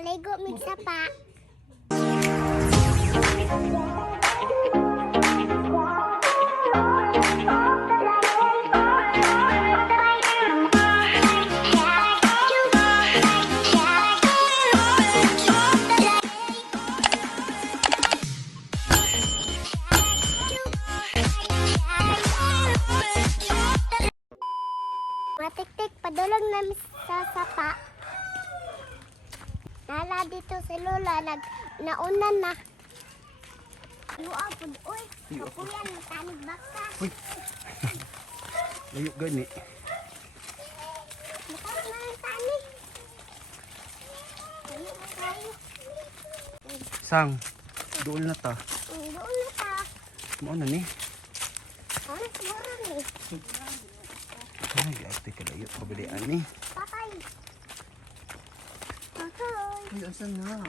maligo mig sapa. Matik-tik, padulog namin sa sapa. Nala dito si Lola, naunan na. Luapod, uy, kapuyan, matanig baka. Uy, layo gani. Matanig na ng tanig. Layo na tayo. Sang, dool na ta. Doon na ta. Mo na ni. Ano siguro ni? Ay, ate ka layo pabalian ni. Patay. Patay. Uy, asan na?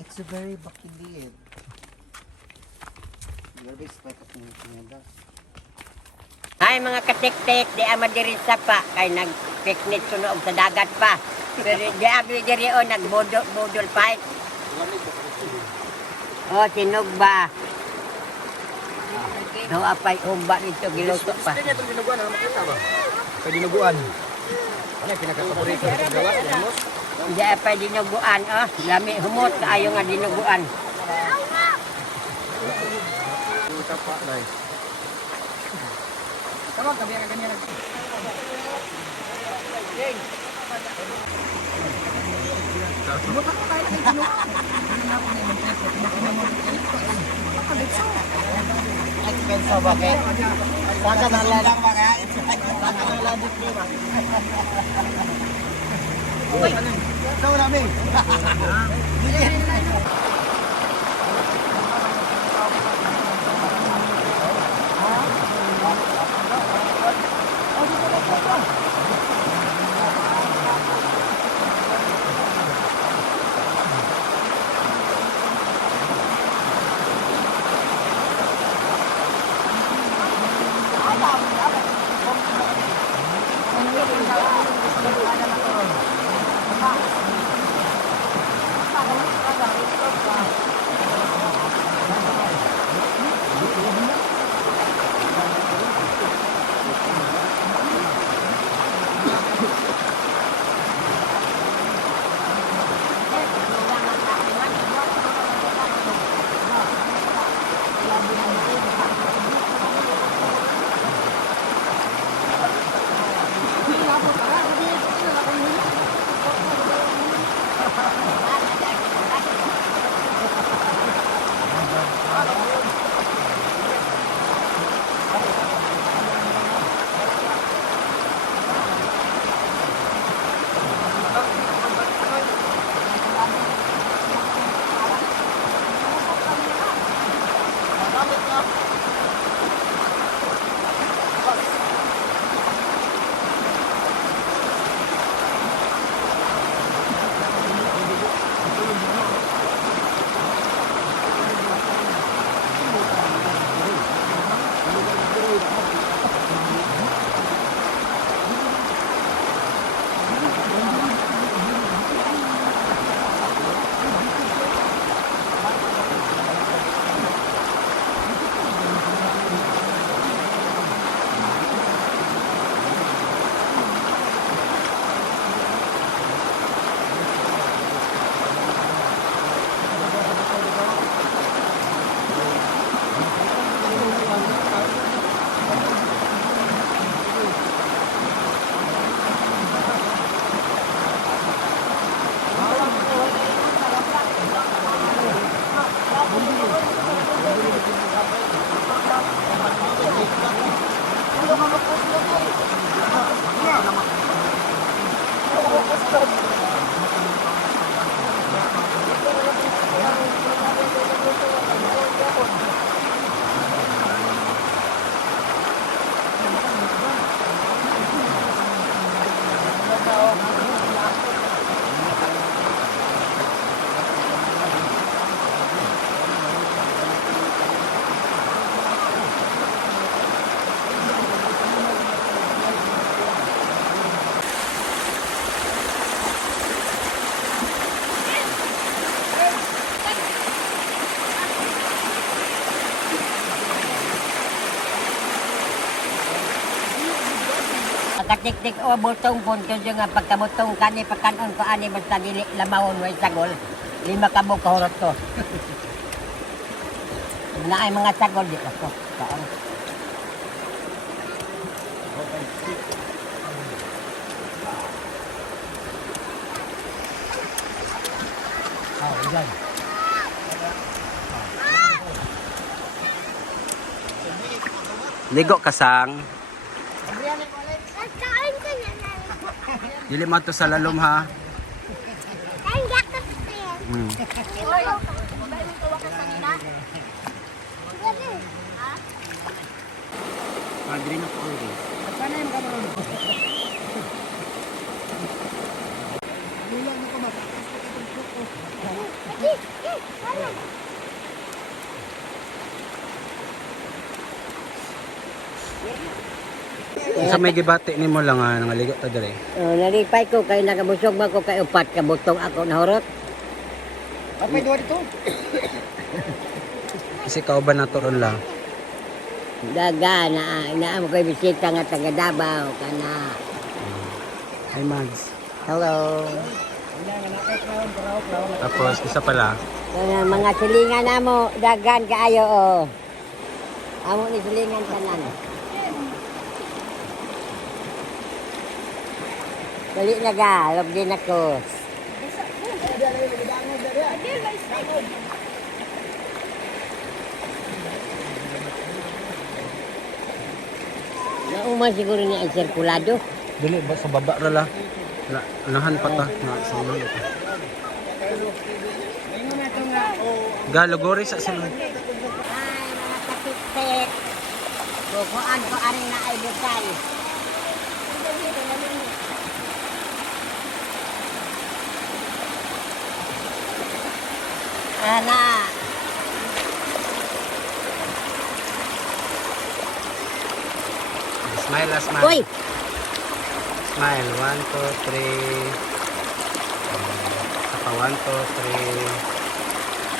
It's a very bakilid. You're respect at mga pinada. Ay mga katik-tik, di ama diri sa pa, kay nag-picnic sunog sa dagat pa. Pero di abi diri o, nagbudol fight. Oh, sinog ba? No, apay umba nito, giluto pa. Gusto niya itong dinuguan, ano makita ba? Sa dinuguan. Ano yung pinaka-paborito ng gawa? Humot? Di apay dinuguan, oh. Lami humot, ayaw nga dinuguan. Yung tapa, nice. Tawag, kami ang ganyan. Expensive ba kaya? Saan ka naladit ba kaya? Saan ka naladit mo ba? Uy! Ito namin! katik-tik o butong punto dyan nga pagkabutong kani pagkanon ko ani basta dili lamawon way sagol. Lima ka mo kahurot ko. Na ay mga sagol di ako. Saan? Dyan. Ligo kasang. Nagkain ka na lang. Dili man to sa lalom ha. Ang yakap ko yan. Hmm. Gabi. Dili na po ulit. Sana yung kameron. Ano? Sa may gibati nimo lang nga nangaligo ta dire. Nalipay ko kay nakabusog ba ko kay upat ka butong ako nahurot. Apay duwa dito. Kasi kauban na to ron lang. Daga na mo koy bisita nga taga Davao kana. Hi Mads. Hello. Tapos isa pala. Kana mga silingan namo dagan kaayo oh. Amo ni silingan tanan. Dali na ga, log din ako. Nauman siguro niya ang sirkulado. Dili ba sa baba ra la. Nahan pa ta na sa ulo ito. Galogori sa sulod. Ay, mga katik-tik. Bukuan ko aring na ay bukay. Ana. Smile, smile. Uy! Smile. 1, 2, 3. Saka 1, 2, 3.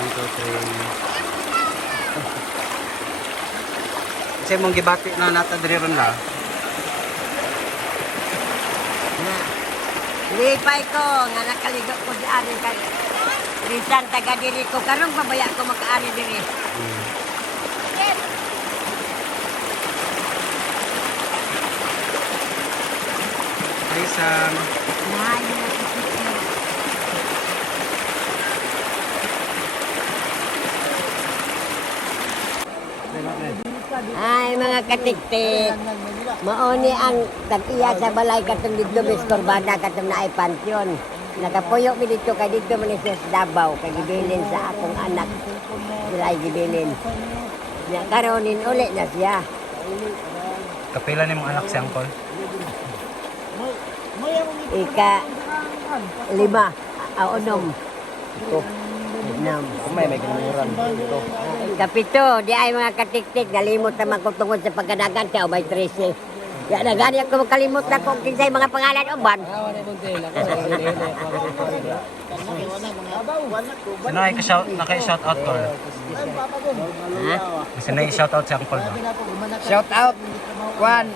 1, 2, 3. Kasi mong gibati na nata diri ron la. Na. Lipay ko nga nakaligo ko di ari kay bisan taga diri ko karon pabaya ko makaari diri. Isang Ay, mga katik-tik. Ay, mga katik-tik. Mauni ang tag-iya sa balay katong dito Biskorbada katong naay pansyon. Nakapuyo mi dito kay dito man siya sa Davao kay gibilin sa akong anak. Sila ay gibilin. Nya karonin uli na siya. kapila ni mong anak si Angkol. Ika 5 unom. Ito. Nam. Kumay may ginuran dito. Kapito, di ay mga katik-tik, nalimot naman ko tungkol sa pagkadagan siya, ubay 13. Ya nagani ako makalimot na kung kinsay mga pangalan uban. Sino ay naka-shout out ko? Ha? Sino ay shout out si Angkol ba? Shout out. Juan.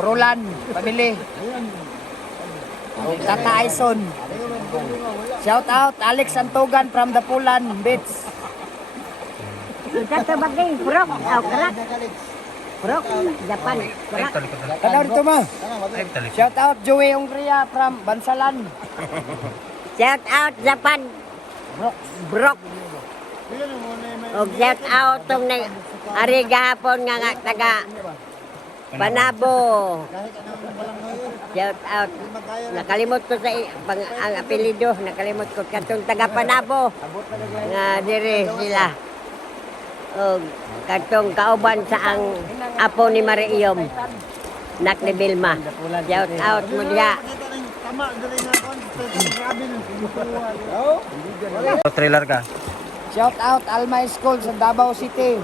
Roland. Pamili. Tata Aison. Shout out. Alex Antogan from the Pulan Beach. Ika bagay, prok, krak. Prok, Japan, Ay, krak. talikod na. Kanaw dito ma. Ay, talikod. Shout out Joey Ungria from Bansalan. Shout out Japan, brok. O shout out tong na ari gahapon nga taga Panabo. Shout out. Nakalimot ko sa ang apelyido, nakalimot ko katong taga Panabo. Nga dire sila. O katong kauban sa ang apo ni Mariiyom. Nak ni Bilma. Shout out mo diha. Trailer ka. Shout out Alma School sa Davao City.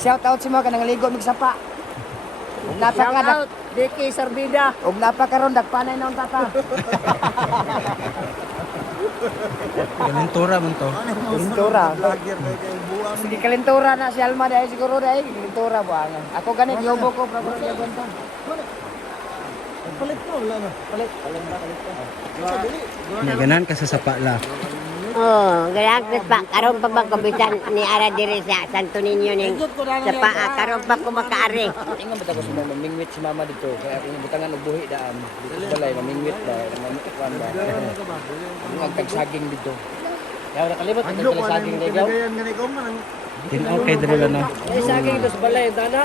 Shout out sa mga kanang ligo migsapa. Ug napa ka dak Diki Sarbida. ug napa karon dagpanay naon tata. Kalentura man to. Kalintura. Sige, kalintura na si Alma dahil siguro dahil. Kalintura ba? Ako ganit, yobo ko. Pero yagon to. Palit ko, wala na. Palit. Naganan ka sa sapa la. Oh, ganyan pa. Karon pa magkabisan ni Ara dire sa Santo Niño ning sa paa. Karon pa ko makaari. Ingon ba ko sa mama, mingwit si mama dito. Kaya ako yung butangan og buhi daan. Dito sa balay, mamingwit ba, mamikuan ba. Ang agtagsaging dito. Kaya nakalimot ang saging dito. Okay diri na. Ay, saging ito sa balay, dana.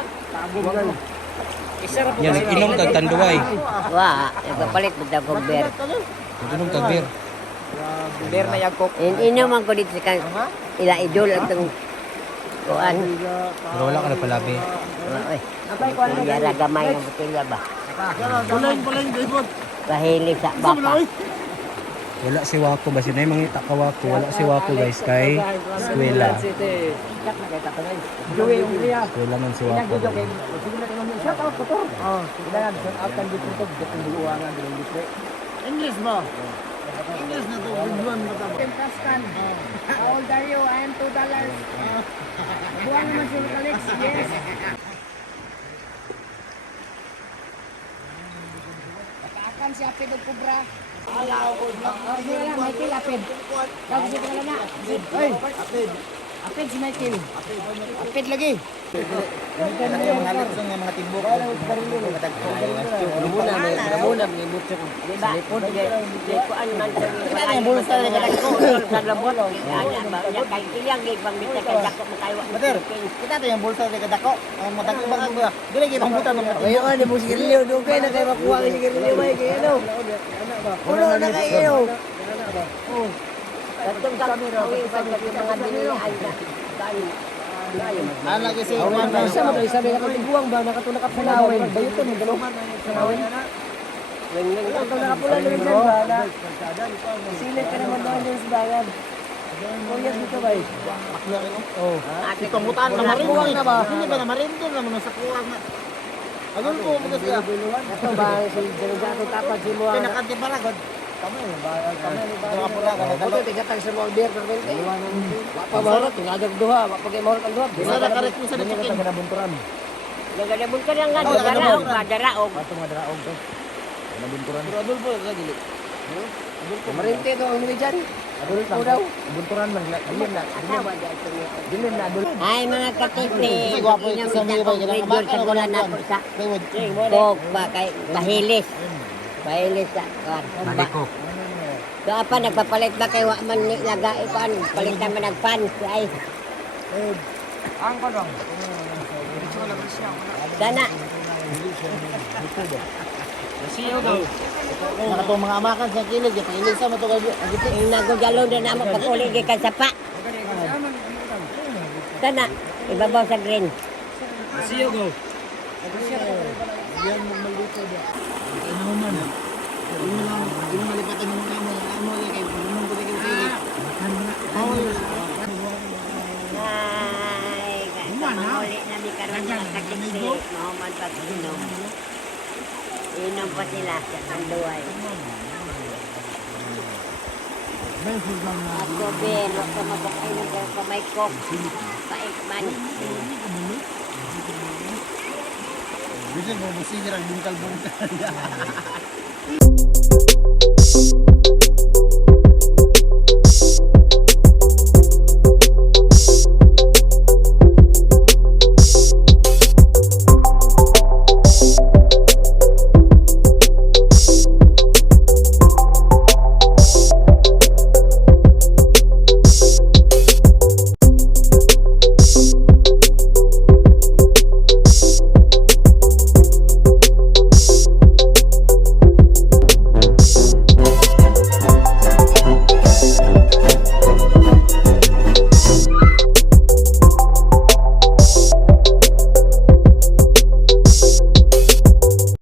Isarap Yan inom tag tanduay. Wa, nagpapalit mo daw kong beer. Inom tag beer. Beer na yakop. Inuman ko dito sa kan ila idol at ang kuan. Pero wala ka na palabi. Oy. Yara gamay ng botelya ba? Kahili sa baka. Wala si Wako ba sinay mangita ka Wako. Wala si Wako guys kay eskwela. Joey Ungria. Eskwela man si Wako. Shout out ko to. Oh, kailangan shout out kan dito to. Gatong buuangan din dito. English ba? English na to. Bigwan mo ta. Pascal. How old are you? I am $2. Buwan naman si Alex. Yes. Akan si Apid og Cobra. Michael Apid. Tapos si pala na. Hey, Apid. Apid si Michael. Apid lagi. Mga timbok. Muna may butso. Diba? Di ko ano man sa Ang bulsa ni kadako. sa labot. Yan ba? Yan kay iyang gibang mita kay dako makayo. Betul. Kita tuh yang bulsa ni kadako. Ang matag ba ang ba? Dili kay pangbutan ng mga. Ayo ano mo sigarilyo do kay na kay makuha kay sigarilyo may kay ano. Ulo na kay iyo. Oh. Katong kami ro sa mga dinian na. Ala kasi man sa mo isa ba katiguang ba nakatulak ka sa lawin. Bayuton mo daluman sa lawin. Weng Ito nakapula din sa bala. Silit ka naman doon din sa bayan. Kuyas dito ba? Oh. Ito Pangutan na marin na ba? Hindi ba na marin din naman sa kuwang na. Agol ko mo kasi. Ito ba si Jerusalem tapos si mo. Pinakante para god. Kami nakapula ka na. Ito tigatang sa mga beer pero pa mahorot ngagag duha, pagay mahorot ang duha. Bisa na karet mo sa chicken. Nabunturan. Nagadabon ka lang nga daraog, daraog. Ato mga daraog to. Nabunturan. Pero adul po sa dili. Marinte to ang diyan. Adul po daw. Bunturan man dilim na. Dilim na adul. Ay mga katiti, inom sa kong sa bulan na po sa Coke ba kay Bahilis. Bahilis sa kuwan. Maliko. So apa nagpapalit ba kay wa man ni lagay kuan, palit naman nagfans ay. Ang kadang. Dana. Siyo daw. Mga to mga amakan sa kilid, pakilig sa mato kay agiti. Yung nagugalo na namo pag-uli kay sapa. Dana, ibabaw sa green. Siyo go. Yan mo malito ba. Ano man. Yung malipatan mo mga amo kay mo ko kay kilid. Ay, uli na mi karon ng katiti, mahuman pag inom. Inom pa sila sa kanduay. Ako ben, wag ka mapakainom ka sa may kok. Paikman. Bisa mo musigira bungkal-bungkal.